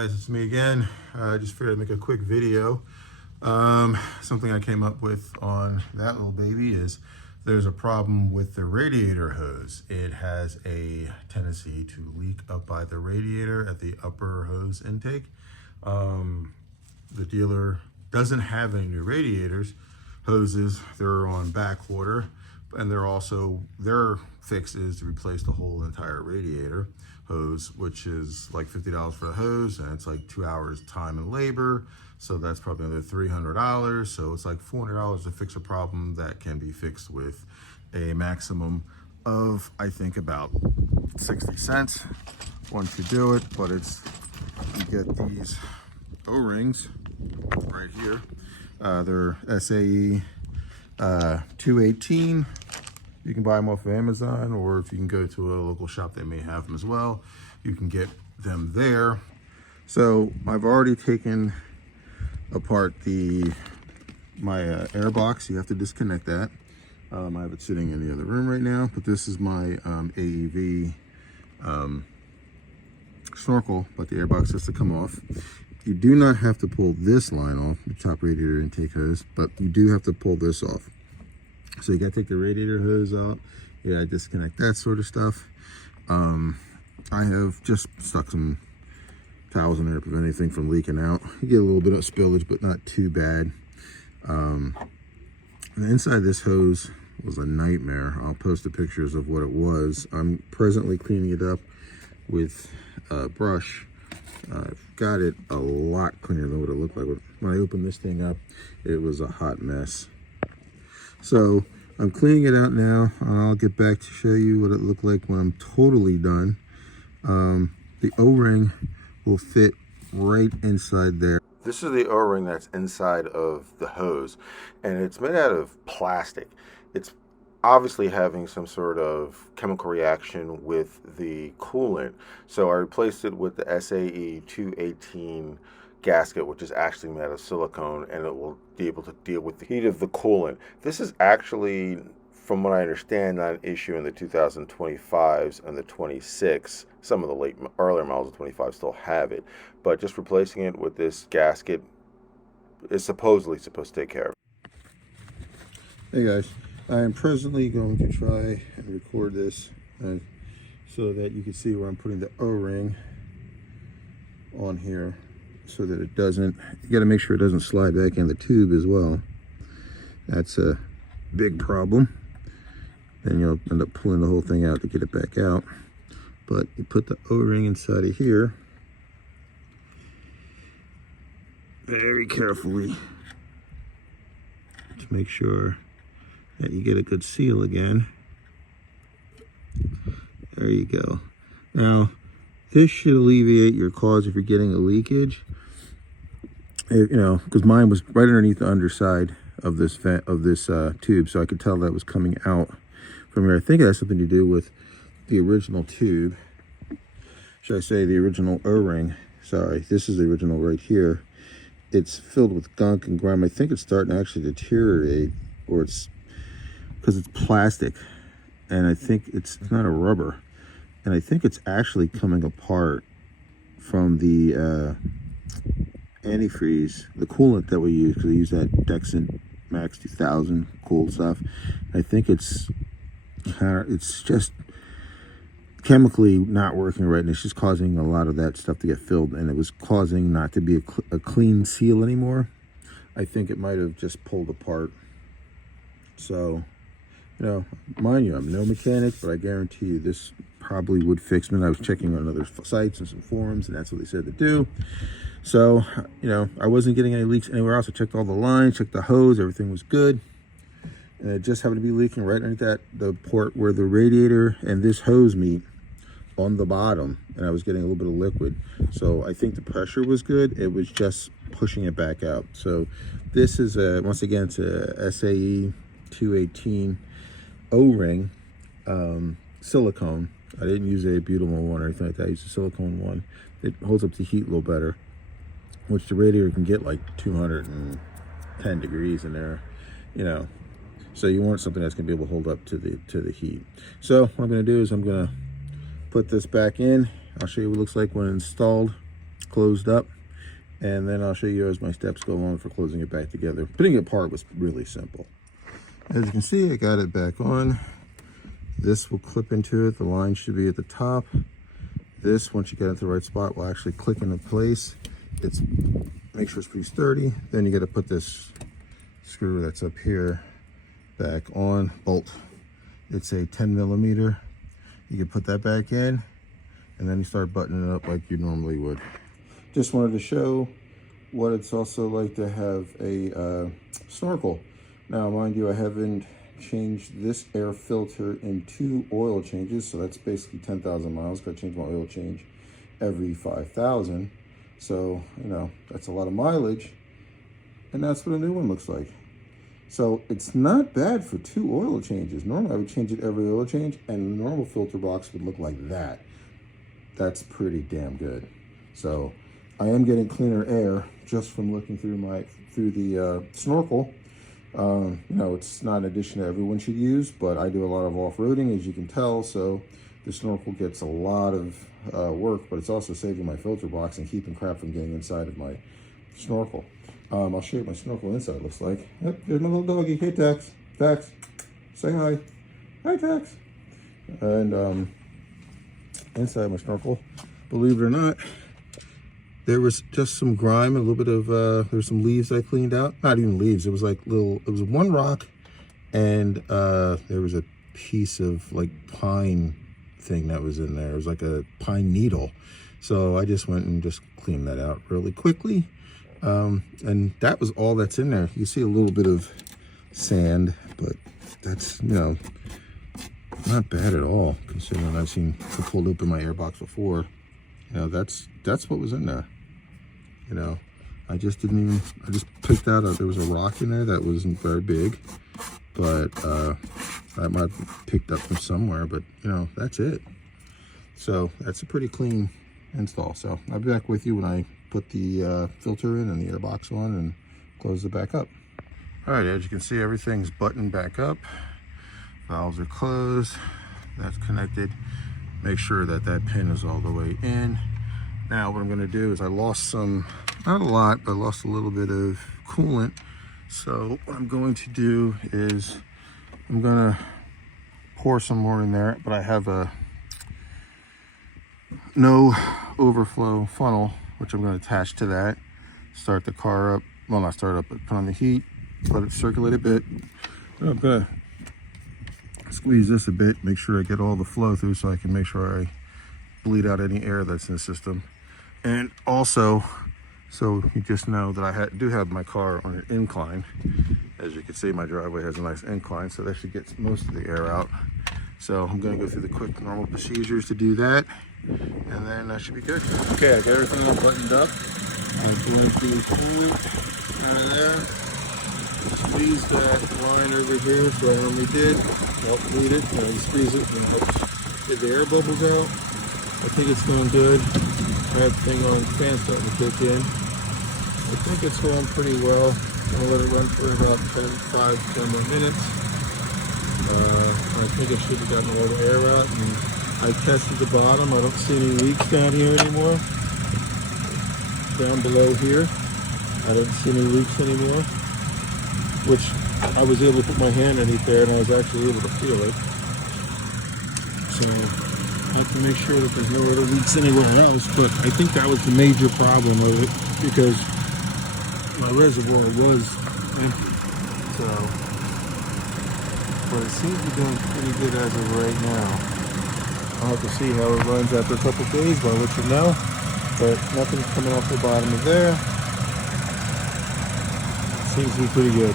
guys, it's me again. I just figured I'd make a quick video. Something I came up with on that little baby is there's a problem with the radiator hose. It has a tendency to leak up by the radiator at the upper hose intake. The dealer doesn't have any new radiators, hoses. They're on backwater, and their fix is to replace the whole entire radiator hose, which is like $50 for the hose, and it's like 2 hours time and labor, so that's probably another $300. So it's like $400 to fix a problem that can be fixed with a maximum of, I think, about 60 cents once you do it. But you get these O-rings right here. They're SAE 218. You can buy them off of Amazon, or if you can go to a local shop, they may have them as well. You can get them there. So I've already taken apart my air box. You have to disconnect that. I have it sitting in the other room right now, but this is my AEV Snorkel, but the air box has to come off. You do not have to pull this line off, the top radiator intake hose, but you do have to pull this off. So you gotta take the radiator hose out. Yeah, disconnect that sort of stuff. I have just stuck some towels in there to prevent anything from leaking out. You get a little bit of spillage, but not too bad. The inside of this hose was a nightmare. I'll post the pictures of what it was. I'm presently cleaning it up with a brush. I've got it a lot cleaner than what it looked like. When I opened this thing up, it was a hot mess. So I'm cleaning it out now. I'll get back to show you what it looked like when I'm totally done. The O-ring will fit right inside there. This is the O-ring that's inside of the hose, and it's made out of plastic. It's obviously having some sort of chemical reaction with the coolant. So I replaced it with the SAE 218 gasket, which is actually made out of silicone, and it will be able to deal with the heat of the coolant. This is actually, from what I understand, not an issue in the 2025s and the 26. Some of the earlier models of 25 still have it, but just replacing it with this gasket is supposedly supposed to take care of it. Hey guys, I am presently going to try and record this so that you can see where I'm putting the O-ring on here, so that it doesn't, you got to make sure it doesn't slide back in the tube as well. That's a big problem. Then you'll end up pulling the whole thing out to get it back out. But you put the O-ring inside of here very carefully to make sure that you get a good seal again. There you go. Now, this should alleviate your cause if you're getting a leakage. You know, because mine was right underneath the underside of this tube, so I could tell that was coming out from here. I think it has something to do with the original tube. Should I say the original O-ring? Sorry, this is the original right here. It's filled with gunk and grime. I think it's starting to actually deteriorate, or it's because it's plastic, and I think it's not a rubber, and I think it's actually coming apart from the antifreeze, the coolant that we use, because we use that Dexant Max 2000 cool stuff. I think it's just chemically not working right, and it's just causing a lot of that stuff to get filled, and it was causing not to be a clean seal anymore. I think it might have just pulled apart. So, you know, mind you, I'm no mechanic, but I guarantee you this probably would fix me. I was checking on other sites and some forums, and that's what they said to do. So, you know, I wasn't getting any leaks anywhere else. I checked all the lines, checked the hose, everything was good. And it just happened to be leaking right underneath the port where the radiator and this hose meet on the bottom. And I was getting a little bit of liquid. So I think the pressure was good. It was just pushing it back out. So this is, once again, it's a SAE 218 O-ring, silicone. I didn't use a butylene one or anything like that. I used a silicone one. It holds up to heat a little better, which the radiator can get like 210 degrees in there, you know. So you want something that's gonna be able to hold up to the heat. So what I'm gonna do is I'm gonna put this back in. I'll show you what it looks like when installed. closed up, and then I'll show you as my steps go on for closing it back together. Putting it apart was really simple. As you can see, I got it back on. This will clip into it. The line should be at the top. This, once you get into the right spot, will actually click into place. Make sure it's pretty sturdy. Then you got to put this screw that's up here back on. Bolt. It's a 10 millimeter. You can put that back in, and then you start buttoning it up like you normally would. Just wanted to show what it's also like to have a Snorkel. Now, mind you, I haven't changed this air filter in 2 oil changes, so that's basically 10,000 miles. Got to change my oil change every 5,000. So, you know, that's a lot of mileage, and that's what a new one looks like. So it's not bad for 2 oil changes. Normally I would change it every oil change, and the normal filter box would look like that. That's pretty damn good. So I am getting cleaner air just from looking through the Snorkel. You know, it's not an addition that everyone should use, but I do a lot of off-roading, as you can tell, so the Snorkel gets a lot of work, but it's also saving my filter box and keeping crap from getting inside of my Snorkel. I'll show you what my Snorkel inside looks like. Yep, there's my little doggy. Hey, Tex. Tex, say hi. Hi, Tex. And inside my Snorkel, believe it or not, there was just some grime, a little bit of, there's some leaves I cleaned out. Not even leaves, it was like it was one rock, and there was a piece of like pine thing that was in there. It was like a pine needle. So I just went and just cleaned that out really quickly. And that was all that's in there. You see a little bit of sand, but that's, you know, not bad at all, considering I've seen it pulled open my airbox before. You know, that's what was in there. You know, I just picked out there was a rock in there that wasn't very big, but I might have picked up from somewhere, but you know, that's it. So that's a pretty clean install. So I'll be back with you when I put the filter in and the airbox on and close it back up. All right, as you can see, everything's buttoned back up. Valves are closed. That's connected. Make sure that that pin is all the way in. Now what I'm going to do is I lost some, not a lot, but I lost a little bit of coolant. So what I'm going to do is I'm going to pour some more in there, but I have a no overflow funnel, which I'm going to attach to that. Start the car up. Well, not start up, but put on the heat. Let it circulate a bit. I'm going to squeeze this a bit, make sure I get all the flow through so I can make sure I bleed out any air that's in the system. And also, so you just know that I do have my car on an incline. As you can see, my driveway has a nice incline, so that should get most of the air out. So I'm going to go through the quick normal procedures to do that, and then that should be good. Okay, I got everything all buttoned up. I'm going to coolant out of there. Squeeze that line over here, so I only did. Don't bleed it, and squeeze it, and get the air bubbles out. I think it's going good. I have the thing on, fan starting to kick in. I think it's going pretty well. I'm going to let it run for about 5-10 more minutes. I think I should have gotten all the air out, and I tested the bottom. I don't see any leaks down here anymore. Down below here, I don't see any leaks anymore, which I was able to put my hand underneath there and I was actually able to feel it. So I have to make sure that there's no other leaks anywhere else, but I think that was the major problem of it, because my reservoir was empty. So, but it seems to be doing pretty good as of right now. I'll have to see how it runs after a couple of days, but I'll let you know. But nothing's coming off the bottom of there. Seems to be pretty good.